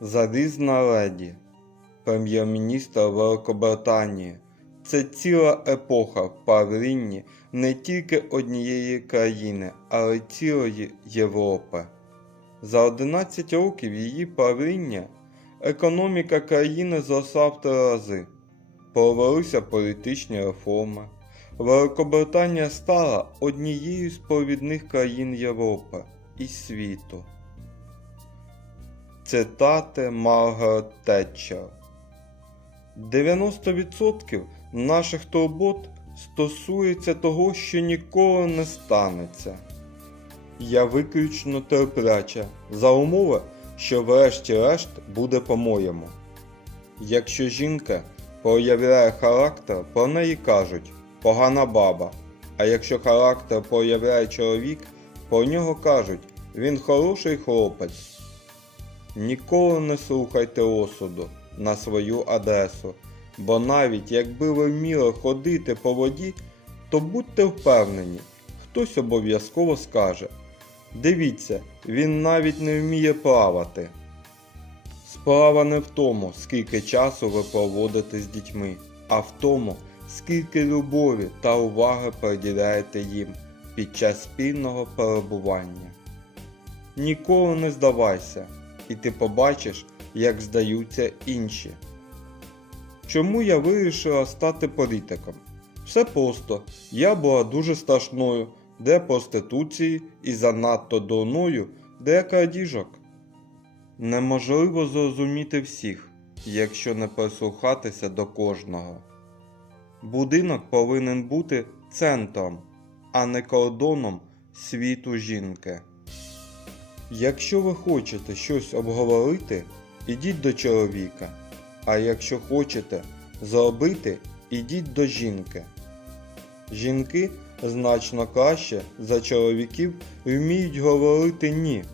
Залізна леді, прем'єр-міністр Великобританії. Це ціла епоха в правлінні не тільки однієї країни, але цілої Європи. За 11 років її правління економіка країни зросла в три рази. Провелися політичні реформи. Великобританія стала однією з провідних країн Європи і світу. Цитати Маргарет Тетчер. 90% наших турбот стосується того, що ніколи не станеться. Я виключно терпляча за умови, що врешті-решт буде по-моєму. Якщо жінка проявляє характер, про неї кажуть погана баба. А якщо характер проявляє чоловік, про нього кажуть він хороший хлопець. Ніколи не слухайте осуду на свою адресу, бо навіть якби ви вміли ходити по воді, то будьте впевнені, хтось обов'язково скаже. Дивіться, він навіть не вміє плавати. Справа не в тому, скільки часу ви проводите з дітьми, а в тому, скільки любові та уваги приділяєте їм під час спільного перебування. Ніколи не здавайся, і ти побачиш, як здаються інші. Чому я вирішила стати політиком? Все просто. Я була дуже страшною для проституції і занадто дурною для крадіжок. Неможливо зрозуміти всіх, якщо не прислухатися до кожного. Будинок повинен бути центром, а не кордоном світу жінки. Якщо ви хочете щось обговорити, ідіть до чоловіка. А якщо хочете зробити, ідіть до жінки. Жінки значно краще за чоловіків вміють говорити ні